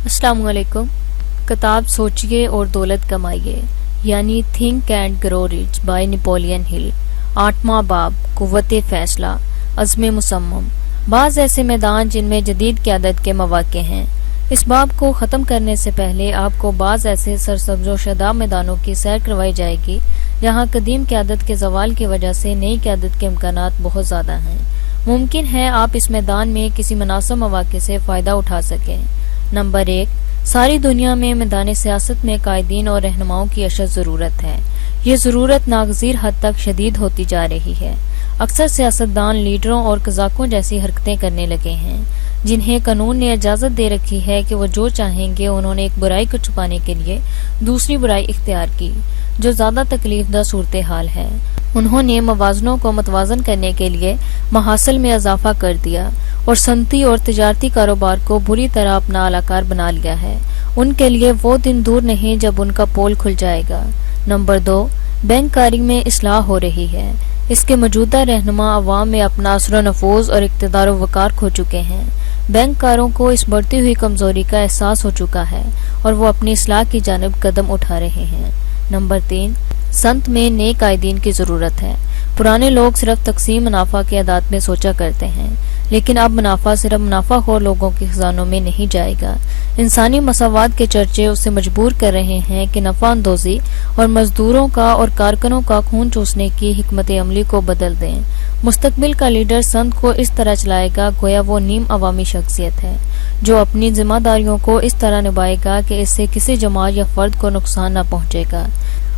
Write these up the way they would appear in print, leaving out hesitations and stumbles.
السلام علیکم۔ کتاب سوچئے اور دولت کمائیے یعنی think and grow rich by Napoleon Hill, 8واں باب، قوت فیصلہ، عزم مصمم۔ بعض ایسے میدان جن میں جدید قیادت کے مواقع ہیں۔ اس باب کو ختم کرنے سے پہلے آپ کو بعض ایسے سرسبز و شاداب میدانوں کی سیر کروائی جائے گی جہاں قدیم قیادت کے زوال کی وجہ سے نئی قیادت کے امکانات بہت زیادہ ہیں۔ ممکن ہے آپ اس میدان میں کسی مناسب مواقع سے فائدہ اٹھا سکیں۔ نمبر 1، ساری دنیا میں میدان سیاست میں قائدین اور رہنماؤں کی اشد ضرورت ہے۔ یہ ضرورت ناگزیر حد تک شدید ہوتی جا رہی ہے۔ اکثر سیاستدان لیڈروں اور قزاقوں جیسی حرکتیں کرنے لگے ہیں جنہیں قانون نے اجازت دے رکھی ہے کہ وہ جو چاہیں گے۔ انہوں نے ایک برائی کو چھپانے کے لیے دوسری برائی اختیار کی جو زیادہ تکلیف دہ صورتحال ہے۔ انہوں نے موازنوں کو متوازن کرنے کے لیے محاصل میں اضافہ کر دیا اور صنعتی اور تجارتی کاروبار کو بری طرح اپنا اعلیٰ بنا لیا ہے۔ ان کے لیے وہ دن دور نہیں جب ان کا پول کھل جائے گا۔ نمبر 2، بینک کاری میں اصلاح ہو رہی ہے۔ اس کے موجودہ رہنما عوام میں اپنا اثر و نفوذ اور اقتدار و وقار کھو چکے ہیں۔ بینک کاروں کو اس بڑھتی ہوئی کمزوری کا احساس ہو چکا ہے اور وہ اپنی اصلاح کی جانب قدم اٹھا رہے ہیں۔ نمبر 3، صنعت میں نئے قائدین کی ضرورت ہے۔ پرانے لوگ صرف تقسیم منافع کے اعداد میں سوچا کرتے ہیں، لیکن اب منافع صرف منافع خور لوگوں کے خزانوں میں نہیں جائے گا۔ انسانی مساوات کے چرچے اسے مجبور کر رہے ہیں کہ نفع اندوزی اور مزدوروں کا اور کارکنوں کا خون چوسنے کی حکمت عملی کو بدل دیں۔ مستقبل کا لیڈر صنعت کو اس طرح چلائے گا گویا وہ نیم عوامی شخصیت ہے جو اپنی ذمہ داریوں کو اس طرح نبھائے گا کہ اس سے کسی جماعت یا فرد کو نقصان نہ پہنچے گا۔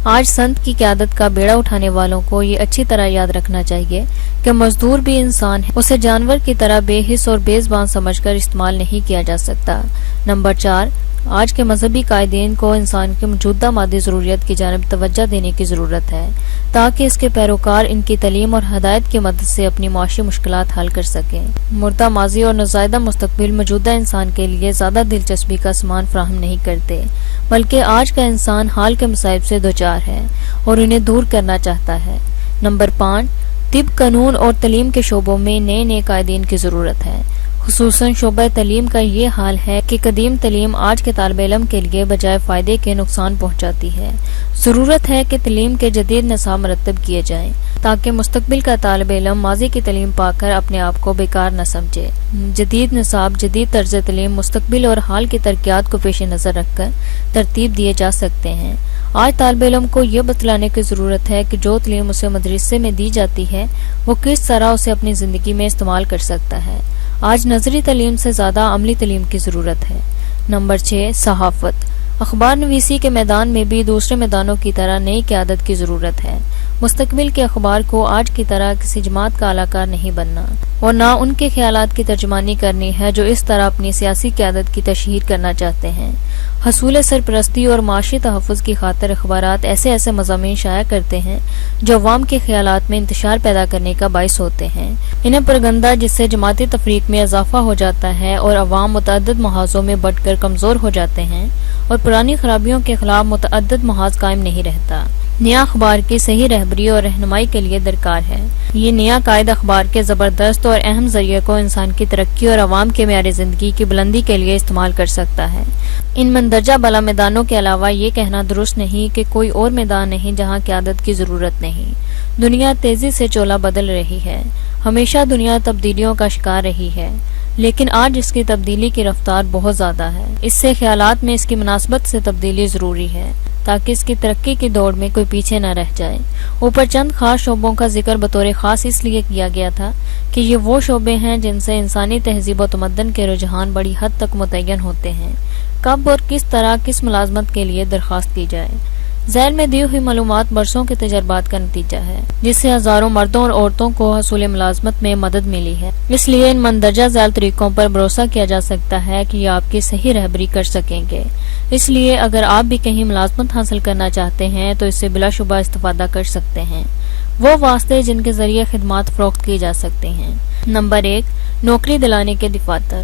آج صنعت کی قیادت کا بیڑا اٹھانے والوں کو یہ اچھی طرح یاد رکھنا چاہیے کہ مزدور بھی انسان ہے، اسے جانور کی طرح بے حس اور بے زبان سمجھ کر استعمال نہیں کیا جا سکتا۔ نمبر 4، آج کے مذہبی قائدین کو انسان کی موجودہ مادی ضروریات کی جانب توجہ دینے کی ضرورت ہے تاکہ اس کے پیروکار ان کی تعلیم اور ہدایت کی مدد سے اپنی معاشی مشکلات حل کر سکیں۔ مردہ ماضی اور نزائیدہ مستقبل موجودہ انسان کے لیے زیادہ دلچسپی کا سامان فراہم نہیں کرتے، بلکہ آج کا انسان حال کے مصائب سے دوچار ہے اور انہیں دور کرنا چاہتا ہے۔ نمبر 5، طب، قانون اور تعلیم کے شعبوں میں نئے قائدین کی ضرورت ہے۔ خصوصاً شعبہ تعلیم کا یہ حال ہے کہ قدیم تعلیم آج کے طالب علم کے لیے بجائے فائدے کے نقصان پہنچاتی ہے۔ ضرورت ہے کہ تعلیم کے جدید نصاب مرتب کیے جائیں تاکہ مستقبل کا طالب علم ماضی کی تعلیم پا کر اپنے آپ کو بیکار نہ سمجھے۔ جدید نصاب، جدید طرز تعلیم مستقبل اور حال کی ترقیات کو پیش نظر رکھ کر ترتیب دیے جا سکتے ہیں۔ آج طالب علم کو یہ بتلانے کی ضرورت ہے کہ جو تعلیم اسے مدرسے میں دی جاتی ہے وہ کس طرح اسے اپنی زندگی میں استعمال کر سکتا ہے۔ آج نظری تعلیم سے زیادہ عملی تعلیم کی ضرورت ہے۔ نمبر 6، صحافت۔ اخبار نویسی کے میدان میں بھی دوسرے میدانوں کی طرح نئی قیادت کی ضرورت ہے۔ مستقبل کے اخبار کو آج کی طرح کسی جماعت کا اعلیٰ کار نہیں بننا اور نہ ان کے خیالات کی ترجمانی کرنی ہے جو اس طرح اپنی سیاسی قیادت کی تشہیر کرنا چاہتے ہیں۔ حصول سرپرستی اور معاشی تحفظ کی خاطر اخبارات ایسے مضامین شائع کرتے ہیں جو عوام کے خیالات میں انتشار پیدا کرنے کا باعث ہوتے ہیں۔ انہیں پروپیگنڈا، جس سے جماعتی تفریق میں اضافہ ہو جاتا ہے اور عوام متعدد محاذوں میں بٹ کر کمزور ہو جاتے ہیں اور پرانی خرابیوں کے خلاف متعدد محاذ قائم نہیں رہتا۔ نیا اخبار کی صحیح رہبری اور رہنمائی کے لیے درکار ہے۔ یہ نیا قائد اخبار کے زبردست اور اہم ذریعے کو انسان کی ترقی اور عوام کے معیار زندگی کی بلندی کے لیے استعمال کر سکتا ہے۔ ان مندرجہ بالا میدانوں کے علاوہ یہ کہنا درست نہیں کہ کوئی اور میدان نہیں جہاں قیادت کی ضرورت نہیں۔ دنیا تیزی سے چولا بدل رہی ہے۔ ہمیشہ دنیا تبدیلیوں کا شکار رہی ہے، لیکن آج اس کی تبدیلی کی رفتار بہت زیادہ ہے۔ اس سے خیالات میں اس کی مناسبت سے تبدیلی ضروری ہے تاکہ اس کی ترقی کی دوڑ میں کوئی پیچھے نہ رہ جائے۔ اوپر چند خاص شعبوں کا ذکر بطور خاص اس لیے کیا گیا تھا کہ یہ وہ شعبے ہیں جن سے انسانی تہذیب و تمدن کے رجحان بڑی حد تک متعین ہوتے ہیں۔ کب اور کس طرح کس ملازمت کے لیے درخواست کی جائے۔ ذیل میں دی ہوئی معلومات برسوں کے تجربات کا نتیجہ ہے جس سے ہزاروں مردوں اور عورتوں کو حصول ملازمت میں مدد ملی ہے۔ اس لیے ان مندرجہ ذیل طریقوں پر بھروسہ کیا جا سکتا ہے کہ یہ آپ کی صحیح رہبری کر سکیں گے۔ اس لیے اگر آپ بھی کہیں ملازمت حاصل کرنا چاہتے ہیں تو اس سے بلا شبہ استفادہ کر سکتے ہیں، وہ واسطے جن کے ذریعے خدمات فروخت کی جا سکتی ہیں۔ نمبر 1، نوکری دلانے کے دفاتر۔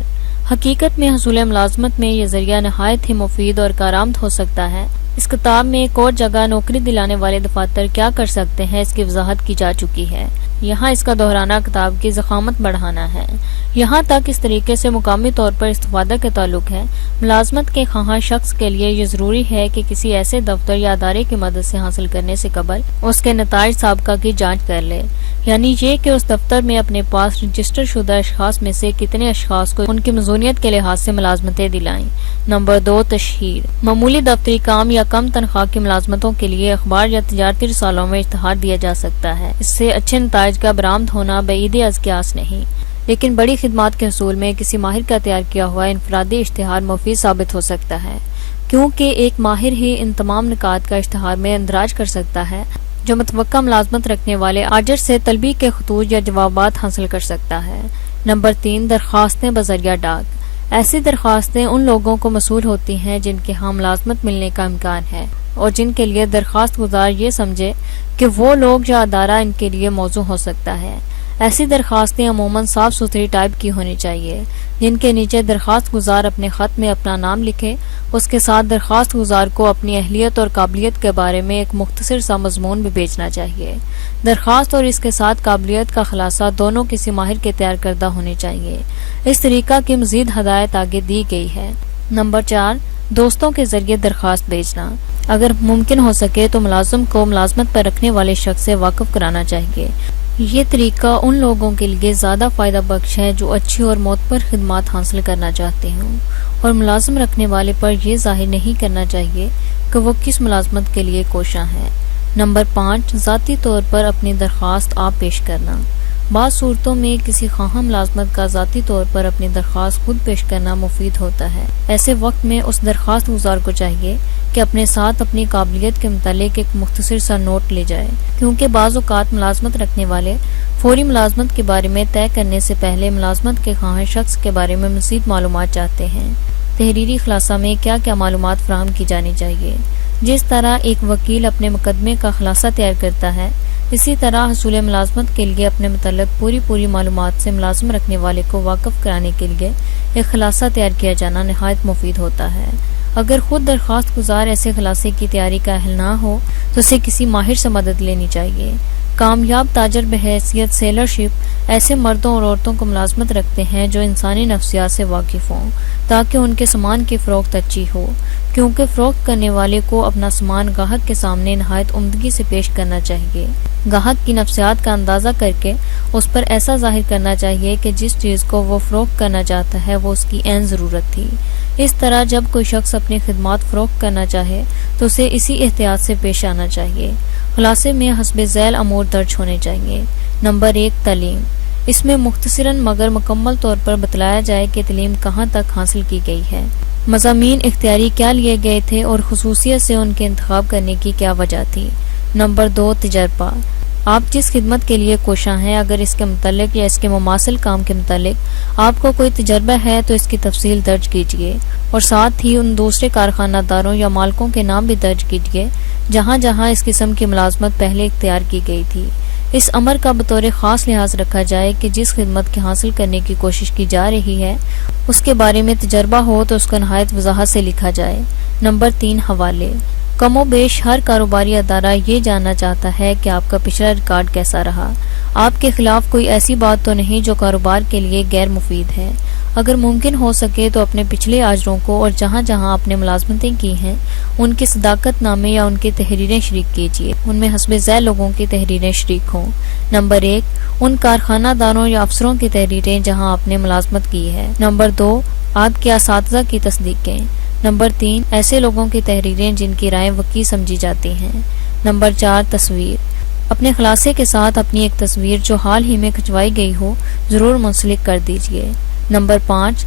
حقیقت میں حصول ملازمت میں یہ ذریعہ نہایت ہی مفید اور کارآمد ہو سکتا ہے۔ اس کتاب میں ایک اور جگہ نوکری دلانے والے دفاتر کیا کر سکتے ہیں اس کی وضاحت کی جا چکی ہے۔ یہاں اس کا دہرانا کتاب کی ضخامت بڑھانا ہے۔ یہاں تک اس طریقے سے مقامی طور پر استفادہ کا تعلق ہے، ملازمت کے خواہاں شخص کے لیے یہ ضروری ہے کہ کسی ایسے دفتر یا ادارے کی مدد سے حاصل کرنے سے قبل اس کے نتائج سابقہ کی جانچ کر لے، یعنی یہ کہ اس دفتر میں اپنے پاس رجسٹر شدہ اشخاص میں سے کتنے اشخاص کو ان کی مزونیت کے لحاظ سے ملازمتیں دلائیں۔ نمبر 2، تشہیر۔ معمولی دفتری کام یا کم تنخواہ کی ملازمتوں کے لیے اخبار یا تجارتی رسالوں میں اشتہار دیا جا سکتا ہے، اس سے اچھے نتائج کا برآمد ہونا بعید از قیاس نہیں، لیکن بڑی خدمات کے حصول میں کسی ماہر کا تیار کیا ہوا انفرادی اشتہار مفید ثابت ہو سکتا ہے، کیونکہ ایک ماہر ہی ان تمام نکات کا اشتہار میں اندراج کر سکتا ہے جو متوقع ملازمت رکھنے والے آجر سے طلبی کے خطوط یا جوابات حاصل کر سکتا ہے۔ نمبر 3، درخواستیں بذریعہ ڈاک۔ ایسی درخواستیں ان لوگوں کو موصول ہوتی ہیں جن کے ہاں ملازمت ملنے کا امکان ہے اور جن کے لیے درخواست گزار یہ سمجھے کہ وہ لوگ یا ادارہ ان کے لیے موزوں ہو سکتا ہے۔ ایسی درخواستیں عموماً صاف ستھری ٹائپ کی ہونی چاہیے، جن کے نیچے درخواست گزار اپنے خط میں اپنا نام لکھے، اس کے ساتھ درخواست گزار کو اپنی اہلیت اور قابلیت کے بارے میں ایک مختصر سا مضمون بھی بھیجنا چاہیے۔ درخواست اور اس کے ساتھ قابلیت کا خلاصہ دونوں کسی ماہر کے تیار کردہ ہونے چاہیے۔ اس طریقہ کی مزید ہدایت آگے دی گئی ہے۔ نمبر 4، دوستوں کے ذریعے درخواست بھیجنا۔ اگر ممکن ہو سکے تو ملازم کو ملازمت پر رکھنے والے شخص سے واقف کرانا چاہیے۔ یہ طریقہ ان لوگوں کے لیے زیادہ فائدہ بخش ہے جو اچھی اور معتبر خدمات حاصل کرنا چاہتے ہوں، اور ملازم رکھنے والے پر یہ ظاہر نہیں کرنا چاہیے کہ وہ کس ملازمت کے لیے کوشاں ہے۔ نمبر 5، ذاتی طور پر اپنی درخواست آپ پیش کرنا۔ بعض صورتوں میں کسی خواہاں ملازمت کا ذاتی طور پر اپنی درخواست خود پیش کرنا مفید ہوتا ہے۔ ایسے وقت میں اس درخواست گزار کو چاہیے کہ اپنے ساتھ اپنی قابلیت کے متعلق ایک مختصر سا نوٹ لے جائے، کیونکہ بعض اوقات ملازمت رکھنے والے فوری ملازمت کے بارے میں طے کرنے سے پہلے ملازمت کے خواہاں شخص کے بارے میں مزید معلومات چاہتے ہیں۔ تحریری خلاصہ میں کیا کیا معلومات فراہم کی جانی چاہیے؟ جس طرح ایک وکیل اپنے مقدمے کا خلاصہ تیار کرتا ہے، اسی طرح حصول ملازمت کے لیے اپنے متعلق پوری معلومات سے ملازم رکھنے والے کو واقف کرانے کے لیے ایک خلاصہ تیار کیا جانا نہایت مفید ہوتا ہے۔ اگر خود درخواست گزار ایسے خلاصے کی تیاری کا اہل نہ ہو تو اسے کسی ماہر سے مدد لینی چاہیے۔ کامیاب تاجر بحیثیت سیلرشپ ایسے مردوں اور عورتوں کو ملازمت رکھتے ہیں جو انسانی نفسیات سے واقف ہوں، تاکہ ان کے سامان کی فروخت اچھی ہو، کیونکہ فروخت کرنے والے کو اپنا سامان گاہک کے سامنے نہایت عمدگی سے پیش کرنا چاہیے۔ گاہک کی نفسیات کا اندازہ کر کے اس پر ایسا ظاہر کرنا چاہیے کہ جس چیز کو وہ فروخت کرنا چاہتا ہے وہ اس کی عین ضرورت تھی۔ اس طرح جب کوئی شخص اپنی خدمات فروخت کرنا چاہے تو اسے اسی احتیاط سے پیش آنا چاہیے۔ خلاصے میں حسب ذیل امور درج ہونے چاہیے۔ نمبر 1، تعلیم۔ اس میں مختصراً مگر مکمل طور پر بتلایا جائے کہ تعلیم کہاں تک حاصل کی گئی ہے، مضامین اختیاری کیا لیے گئے تھے اور خصوصیت سے ان کے انتخاب کرنے کی کیا وجہ تھی۔ نمبر 2، تجربہ۔ آپ جس خدمت کے لیے کوشاں ہیں، اگر اس کے متعلق یا اس کے مماثل کام کے متعلق آپ کو کوئی تجربہ ہے تو اس کی تفصیل درج کیجیے، اور ساتھ ہی ان دوسرے کارخانہ داروں یا مالکوں کے نام بھی درج کیجیے جہاں جہاں اس قسم کی ملازمت پہلے اختیار کی گئی تھی۔ اس امر کا بطور خاص لحاظ رکھا جائے کہ جس خدمت کے حاصل کرنے کی کوشش کی جا رہی ہے اس کے بارے میں تجربہ ہو تو اس کو نہایت وضاحت سے لکھا جائے۔ نمبر 3، حوالے۔ کم و بیش ہر کاروباری ادارہ یہ جاننا چاہتا ہے کہ آپ کا پچھلا ریکارڈ کیسا رہا۔ آپ کے خلاف کوئی ایسی بات تو نہیں جو کاروبار کے لیے غیر مفید ہے۔ اگر ممکن ہو سکے تو اپنے پچھلے آجروں کو اور جہاں جہاں آپ نے ملازمتیں کی ہیں ان کے صداقت نامے یا ان کی تحریریں شریک کیجیے، ان میں حسب ذیل لوگوں کی تحریریں شریک ہوں۔ نمبر 1، ان کارخانہ داروں یا افسروں کی تحریریں جہاں آپ نے ملازمت کی ہے۔ نمبر 2، آپ کے اساتذہ کی تصدیقیں۔ نمبر 3، ایسے لوگوں کی تحریریں جن کی رائے وقوع سمجھی جاتی ہیں۔ نمبر 4، تصویر۔ اپنے خلاصے کے ساتھ اپنی ایک تصویر جو حال ہی میں کھنچوائی گئی ہو ضرور منسلک کر دیجیے۔ نمبر 5،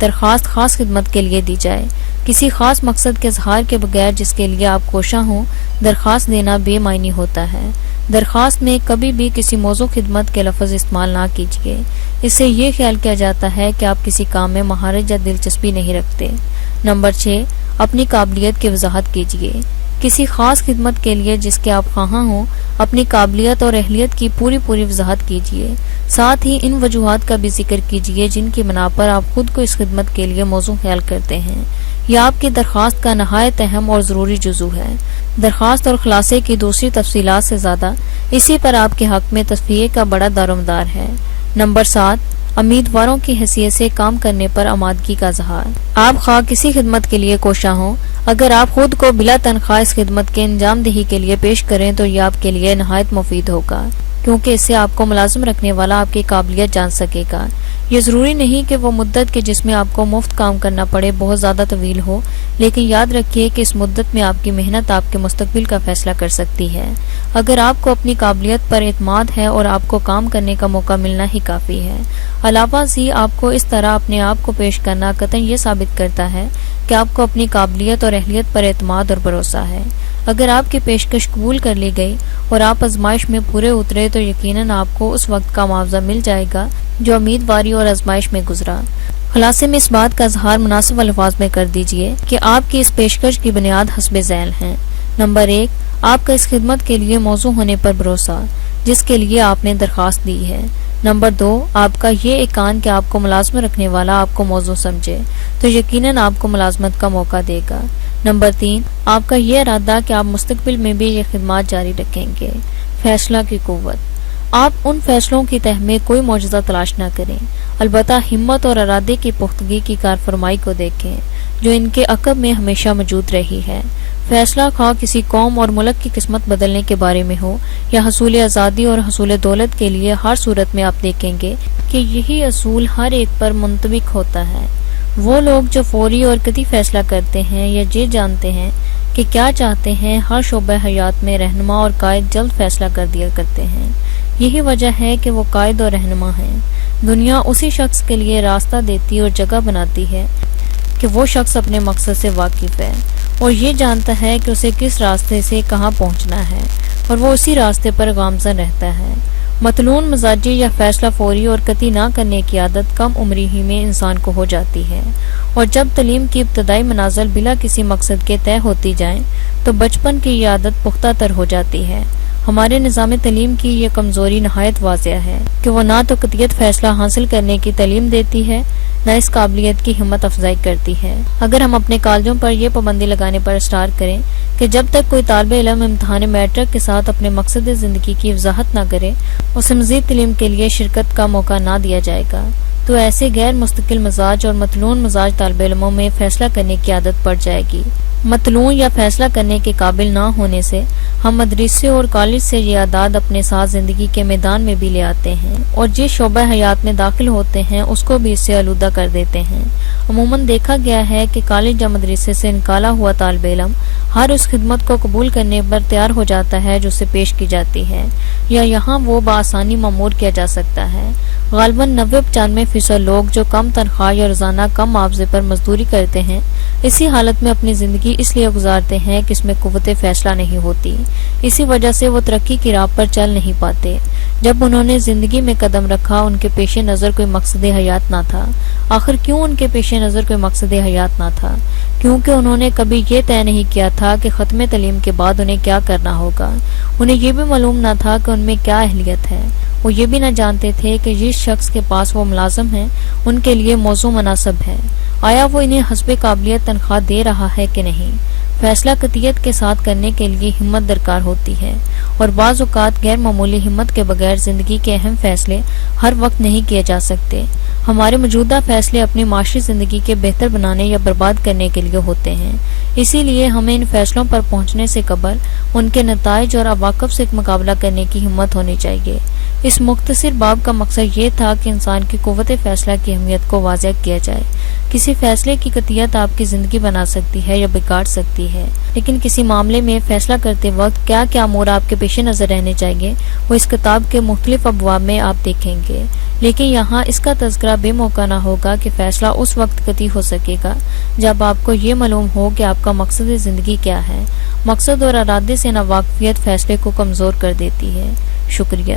درخواست خاص خدمت کے لیے دی جائے۔ کسی خاص مقصد کے اظہار کے بغیر جس کے لیے آپ کوشاں ہوں درخواست دینا بے معنی ہوتا ہے۔ درخواست میں کبھی بھی کسی موضوع خدمت کے لفظ استعمال نہ کیجیے، اس سے یہ خیال کیا جاتا ہے کہ آپ کسی کام میں مہارت یا دلچسپی نہیں رکھتے۔ نمبر 6، اپنی قابلیت کی وضاحت کیجیے۔ کسی خاص خدمت کے لیے جس کے آپ خواہاں ہوں اپنی قابلیت اور اہلیت کی پوری وضاحت کیجیے، ساتھ ہی ان وجوہات کا بھی ذکر کیجیے جن کی بنا پر آپ خود کو اس خدمت کے لیے موزوں خیال کرتے ہیں۔ یہ آپ کی درخواست کا نہایت اہم اور ضروری جزو ہے۔ درخواست اور خلاصے کی دوسری تفصیلات سے زیادہ اسی پر آپ کے حق میں تصفیے کا بڑا دارومدار ہے۔ نمبر 7، امیدواروں کی حیثیت سے کام کرنے پر آمادگی کا اظہار۔ آپ خواہ کسی خدمت کے لیے کوشاں ہوں، اگر آپ خود کو بلا تنخواہ اس خدمت کے انجام دہی کے لیے پیش کریں تو یہ آپ کے لیے نہایت مفید ہوگا، کیونکہ اس سے آپ کو ملازم رکھنے والا آپ کی قابلیت جان سکے گا۔ یہ ضروری نہیں کہ وہ مدت کہ جس میں آپ کو مفت کام کرنا پڑے بہت زیادہ طویل ہو، لیکن یاد رکھیے کہ اس مدت میں آپ کی محنت آپ کے مستقبل کا فیصلہ کر سکتی ہے۔ اگر آپ کو اپنی قابلیت پر اعتماد ہے اور آپ کو کام کرنے کا موقع ملنا ہی کافی ہے۔ علاوہ ازیں آپ کو اس طرح اپنے آپ کو پیش کرنا قطعاً یہ ثابت کرتا ہے کہ آپ کو اپنی قابلیت اور اہلیت پر اعتماد اور بھروسہ ہے۔ اگر آپ کی پیشکش قبول کر لی گئی اور آپ آزمائش میں پورے اترے تو یقیناً آپ کو اس وقت کا معاوضہ مل جائے گا جو امیدواری اور آزمائش میں گزرا۔ خلاصے میں اس بات کا اظہار مناسب الفاظ میں کر دیجئے کہ آپ کی اس پیشکش کی بنیاد حسب ذیل ہیں۔ نمبر 1، آپ کا اس خدمت کے لیے موزوں ہونے پر بھروسہ جس کے لیے آپ نے درخواست دی ہے۔ نمبر 2، آپ کا یہ ایقان کہ آپ کو ملازم رکھنے والا آپ کو موزوں سمجھے تو یقیناً آپ کو ملازمت کا موقع دے گا۔ نمبر 3، آپ کا یہ ارادہ کہ آپ مستقبل میں بھی یہ خدمات جاری رکھیں گے۔ فیصلہ کی قوت۔ آپ ان فیصلوں کی تہ میں کوئی معجزہ تلاش نہ کریں، البتہ ہمت اور ارادے کی پختگی کی کارفرمائی کو دیکھیں جو ان کے عقب میں ہمیشہ موجود رہی ہے۔ فیصلہ خواہ کسی قوم اور ملک کی قسمت بدلنے کے بارے میں ہو یا حصول آزادی اور حصول دولت کے لیے، ہر صورت میں آپ دیکھیں گے کہ یہی اصول ہر ایک پر منطبق ہوتا ہے۔ وہ لوگ جو فوری اور قطعی فیصلہ کرتے ہیں یا یہ جانتے ہیں کہ کیا چاہتے ہیں، ہر شعبہ حیات میں رہنما اور قائد جلد فیصلہ کر دیا کرتے ہیں۔ یہی وجہ ہے کہ وہ قائد اور رہنما ہیں۔ دنیا اسی شخص کے لیے راستہ دیتی اور جگہ بناتی ہے کہ وہ شخص اپنے مقصد سے واقف ہے اور یہ جانتا ہے کہ اسے کس راستے سے کہاں پہنچنا ہے، اور وہ اسی راستے پر گامزن رہتا ہے۔ مطلون مزاجی یا فیصلہ فوری اور قطعی نہ کرنے کی عادت کم عمری ہی میں انسان کو ہو جاتی ہے، اور جب تعلیم کی ابتدائی منازل بلا کسی مقصد کے طے ہوتی جائیں تو بچپن کی یہ عادت پختہ تر ہو جاتی ہے۔ ہمارے نظام تعلیم کی یہ کمزوری نہایت واضح ہے کہ وہ نہ تو قطعیت فیصلہ حاصل کرنے کی تعلیم دیتی ہے، نہ اس قابلیت کی ہمت افزائی کرتی ہے۔ اگر ہم اپنے کالجوں پر یہ پابندی لگانے پر اصرار کریں کہ جب تک کوئی طالب علم امتحان میٹرک کے ساتھ اپنے مقصد زندگی کی وضاحت نہ کرے، اسے مزید تعلیم کے لیے شرکت کا موقع نہ دیا جائے گا، تو ایسے غیر مستقل مزاج اور مطلون مزاج طالب علموں میں فیصلہ کرنے کی عادت پڑ جائے گی۔ مطلون یا فیصلہ کرنے کے قابل نہ ہونے سے ہم مدرسے اور کالج سے یہ عادات اپنے ساتھ زندگی کے میدان میں بھی لے آتے ہیں، اور جس شعبہ حیات میں داخل ہوتے ہیں اس کو بھی اس سے آلودہ کر دیتے ہیں۔ عموماً دیکھا گیا ہے کہ کالج یا مدرسے سے نکالا ہوا طالب علم ہر اس خدمت کو قبول کرنے پر تیار ہو جاتا ہے جو اسے پیش کی جاتی ہے، یا یہاں وہ بآسانی مامور کیا جا سکتا ہے۔ غالباً 90-95% لوگ جو کم تنخواہ یا روزانہ کم معاوضے پر مزدوری کرتے ہیں، اسی حالت میں اپنی زندگی اس لیے گزارتے ہیں کہ اس میں قوت فیصلہ نہیں ہوتی۔ اسی وجہ سے وہ ترقی کی راہ پر چل نہیں پاتے۔ جب انہوں نے زندگی میں قدم رکھا ان کے پیش نظر کوئی مقصد حیات نہ تھا۔ آخر کیوں ان کے پیش نظر کوئی مقصد حیات نہ تھا؟ کیونکہ انہوں نے کبھی یہ طے نہیں کیا تھا کہ ختم تعلیم کے بعد انہیں کیا کرنا ہوگا۔ انہیں یہ بھی معلوم نہ تھا کہ ان میں کیا اہلیت ہے۔ وہ یہ بھی نہ جانتے تھے کہ جس شخص کے پاس وہ ملازم ہیں ان کے لیے موضوع مناسب ہے، آیا وہ انہیں حسب قابلیت تنخواہ دے رہا ہے کہ نہیں۔ فیصلہ قطعیت کے ساتھ کرنے کے لیے ہمت درکار ہوتی ہے، اور بعض اوقات غیر معمولی ہمت کے بغیر زندگی کے اہم فیصلے ہر وقت نہیں کیے جا سکتے۔ ہمارے موجودہ فیصلے اپنی معاشی زندگی کے بہتر بنانے یا برباد کرنے کے لیے ہوتے ہیں، اسی لیے ہمیں ان فیصلوں پر پہنچنے سے قبل ان کے نتائج اور عواقب سے مقابلہ کرنے کی ہمت ہونی چاہیے۔ اس مختصر باب کا مقصد یہ تھا کہ انسان کی قوت فیصلہ کی اہمیت کو واضح کیا جائے۔ کسی فیصلے کی قطعیت آپ کی زندگی بنا سکتی ہے یا بگاڑ سکتی ہے، لیکن کسی معاملے میں فیصلہ کرتے وقت کیا کیا امور آپ کے پیش نظر رہنے چاہیے وہ اس کتاب کے مختلف ابواب میں آپ دیکھیں گے، لیکن یہاں اس کا تذکرہ بے موقع نہ ہوگا کہ فیصلہ اس وقت قطعی ہو سکے گا جب آپ کو یہ معلوم ہو کہ آپ کا مقصد زندگی کیا ہے۔ مقصد اور ارادے سے ناواقفیت فیصلے کو کمزور کر دیتی ہے۔ شکریہ۔